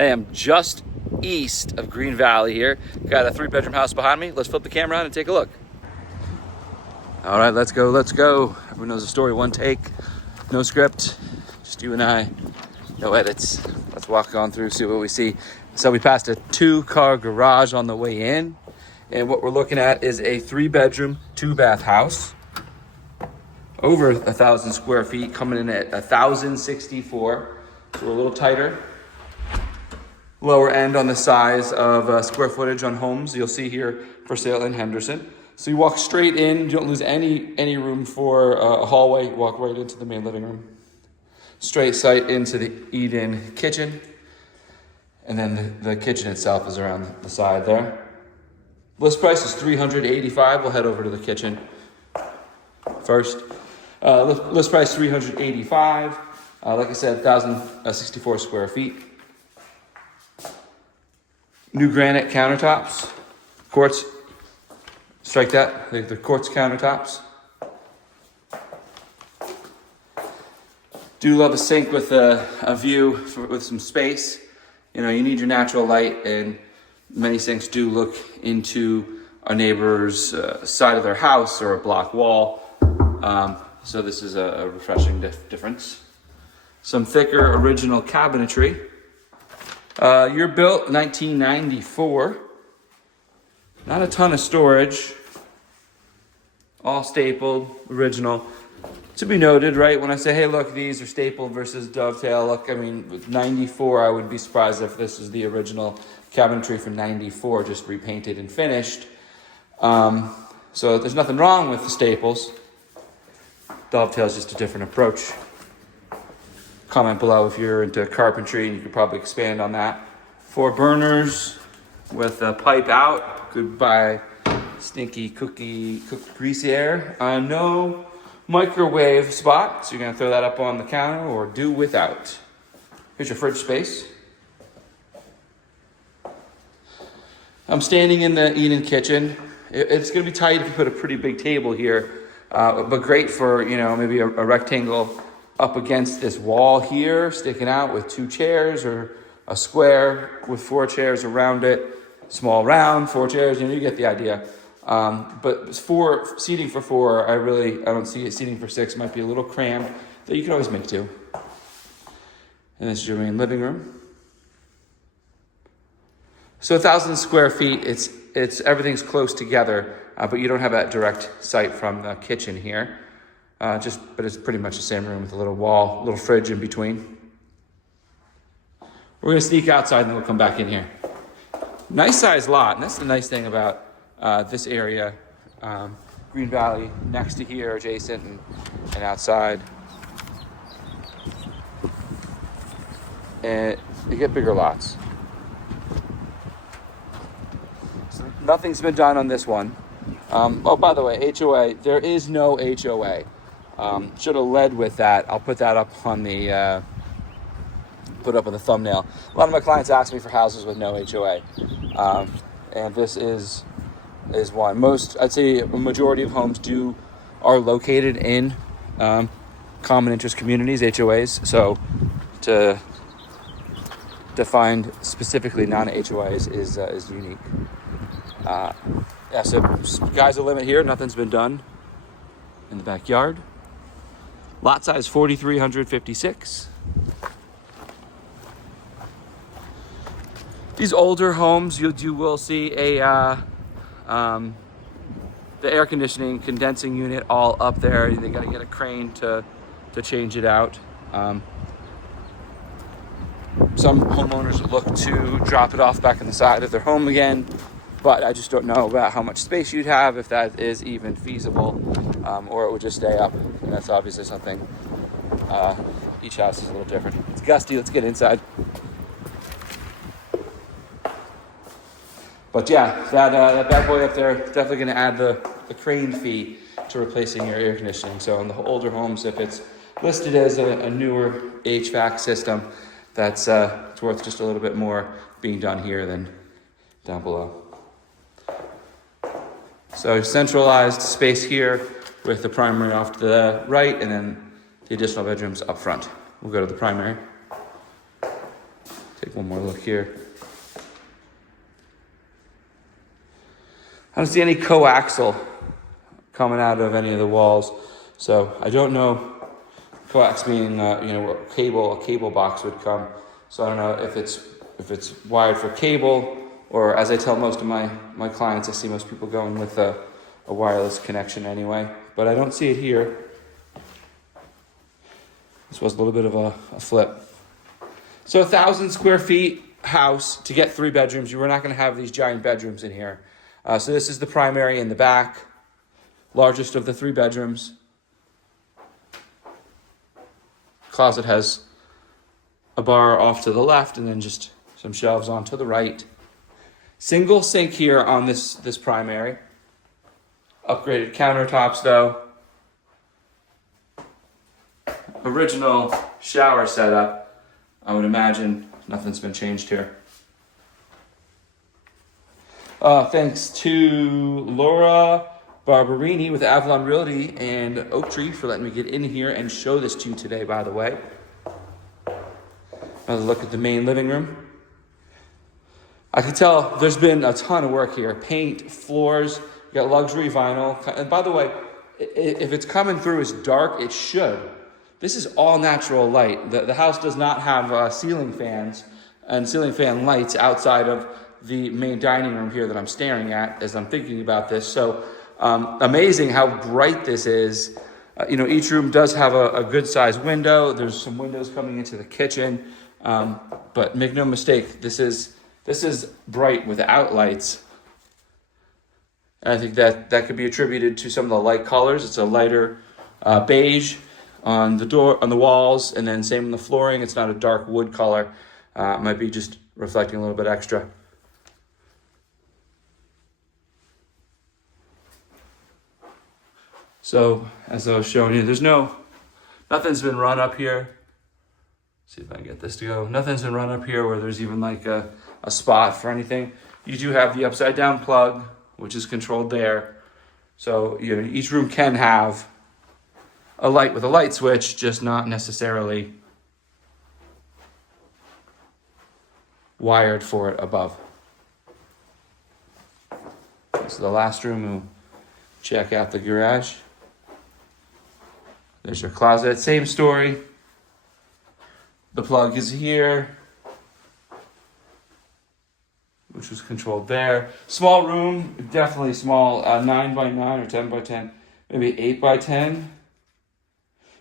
I am just east of Green Valley here. Got a 3-bedroom house behind me. Let's flip the camera on and take a look. All right, let's go. Everyone knows the story, one take, no script, just you and I, no edits. Let's walk on through, see what we see. So we passed a 2-car garage on the way in. And what we're looking at is a 3-bedroom, 2-bath house. Over 1,000 square feet, coming in at 1,064. So we're a little tighter. Lower end on the size of square footage on homes you'll see here for sale in Henderson. So you walk straight in, you don't lose any room for a hallway. You walk right into the main living room. Straight sight into the eat-in kitchen. And then the kitchen itself is around the side there. List price is $385. We'll head over to the kitchen first. List price $385. Like I said, 1,064 square feet. New granite countertops, quartz, strike that, the quartz countertops. Do love a sink with a view with some space. You know, you need your natural light, and many sinks do look into a neighbor's side of their house or a block wall. So this is a refreshing difference. Some thicker original cabinetry. You're built 1994. Not a ton of storage. All stapled, original. To be noted, right, when I say, hey, look, these are stapled versus dovetail, look, I mean, with 94, I would be surprised if this is the original cabinetry from 94, just repainted and finished. So there's nothing wrong with the staples. Dovetail is just a different approach. Comment below if you're into carpentry, and you could probably expand on that. 4 burners with a pipe out. Goodbye, stinky greasy air. No microwave spot, so you're gonna throw that up on the counter or do without. Here's your fridge space. I'm standing in the eat-in kitchen. It's gonna be tight if you put a pretty big table here, but great for, you know, maybe a rectangle up against this wall here, sticking out with 2 chairs, or a square with 4 chairs around it. Small round, 4 chairs, you know, you get the idea. But seating for 4, I don't see it. Seating for 6 might be a little crammed, though you can always make 2. And this is your main living room. So 1,000 square feet, it's everything's close together, but you don't have that direct sight from the kitchen here. But it's pretty much the same room with a little wall, little fridge in between. We're gonna sneak outside and then we'll come back in here. Nice sized lot, and that's the nice thing about this area. Green Valley next to here, adjacent and outside. And you get bigger lots. So nothing's been done on this one. Oh, by the way, HOA, there is no HOA. Should have led with that. I'll put that up on the thumbnail. A lot of my clients ask me for houses with no HOA, and this is one. I'd say a majority of homes are located in common interest communities, HOAs. So to define specifically non-HOAs is unique. Yeah, so sky's the limit here. Nothing's been done in the backyard. Lot size 4,356. These older homes, you will see the air conditioning condensing unit all up there. They got to get a crane to change it out. Some homeowners look to drop it off back on the side of their home again, but I just don't know about how much space you'd have, if that is even feasible, or it would just stay up. And that's obviously something, each house is a little different. It's gusty, let's get inside. But yeah, that bad boy up there, definitely gonna add the crane fee to replacing your air conditioning. So in the older homes, if it's listed as a newer HVAC system, it's worth just a little bit more being done here than down below. So centralized space here with the primary off to the right, and then the additional bedrooms up front. We'll go to the primary. Take take one more look here. I don't see any coaxial coming out of any of the walls. So I don't know, coax being, where a cable box would come. So I don't know if it's wired for cable, or as I tell most of my clients, I see most people going with a wireless connection anyway, but I don't see it here. This was a little bit of a flip. So 1,000 square feet house to get 3 bedrooms. You were not going to have these giant bedrooms in here. So this is the primary in the back, largest of the 3 bedrooms. Closet has a bar off to the left and then just some shelves on to the right. Single sink here on this primary. Upgraded countertops though. Original shower setup. I would imagine nothing's been changed here. Thanks to Laura Barberini with Avalon Realty and Oak Tree for letting me get in here and show this to you today, by the way. Another look at the main living room. I can tell there's been a ton of work here. Paint, floors, you got luxury vinyl. And by the way, if it's coming through as dark, it should. This is all natural light. The house does not have ceiling fans and ceiling fan lights outside of the main dining room here that I'm staring at as I'm thinking about this. So amazing how bright this is. Each room does have a good sized window. There's some windows coming into the kitchen. But make no mistake, this is bright without lights. And I think that could be attributed to some of the light colors. It's a lighter beige on the door, on the walls, and then same on the flooring. It's not a dark wood color. It might be just reflecting a little bit extra. So, as I was showing you, nothing's been run up here. See if I can get this to go. Nothing's been run up here where there's even like a spot for anything. You do have the upside down plug, which is controlled there. So, each room can have a light with a light switch, just not necessarily wired for it above. This is the last room. We'll check out the garage. There's your closet. Same story. The plug is here, which was controlled there. Small room, definitely small. 9 by 9 or 10 by 10, maybe 8 by 10,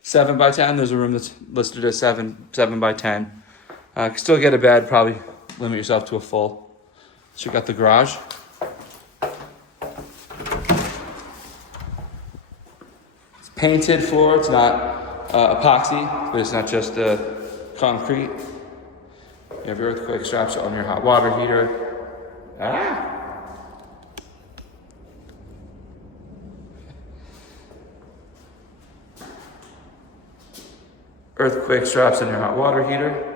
7 by 10. There's a room that's listed as 7 by 10. Can still get a bed. Probably limit yourself to a full. Check out the garage. Painted floor. It's not epoxy, but it's not just concrete. You have your earthquake straps on your hot water heater. Earthquake straps in your hot water heater.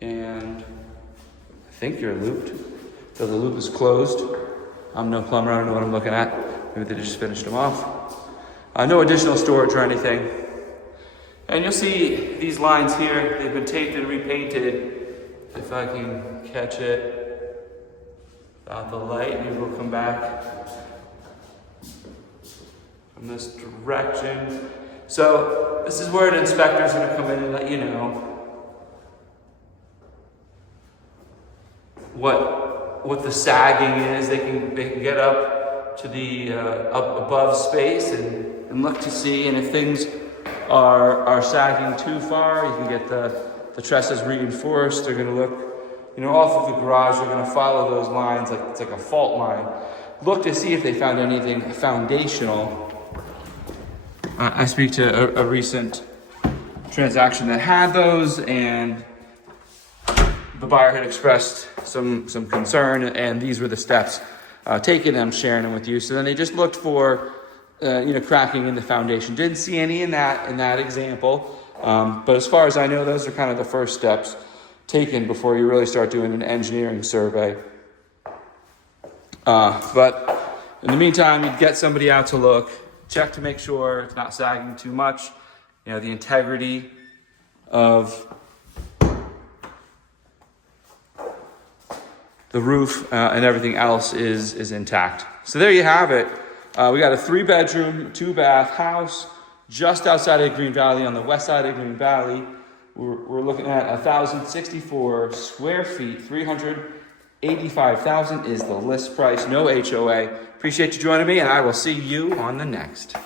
And I think you're looped. So the loop is closed. I'm no plumber, I don't know what I'm looking at. Maybe they just finished them off. No additional storage or anything. And you'll see these lines here, they've been taped and repainted. If I can catch it without the light, maybe we'll come back from this direction. So this is where an inspector's gonna come in and let you know what the sagging is. They can get up to the up above space and look to see, and if things are sagging too far, you can get the trusses reinforced. They're going to look, off of the garage. They're going to follow those lines like it's like a fault line. Look to see if they found anything foundational. I speak to a recent transaction that had those, and the buyer had expressed some concern, and these were the steps taken. I'm sharing them with you. So then they just looked for cracking in the foundation. Didn't see any in that example. But as far as I know, those are kind of the first steps taken before you really start doing an engineering survey. But in the meantime, you'd get somebody out to look, check to make sure it's not sagging too much. The integrity of the roof and everything else is intact. So there you have it. We got a 3-bedroom, 2-bath house just outside of Green Valley, on the west side of Green Valley. We're looking at 1,064 square feet. 385,000 is the list price. No HOA. Appreciate you joining me, and I will see you on the next.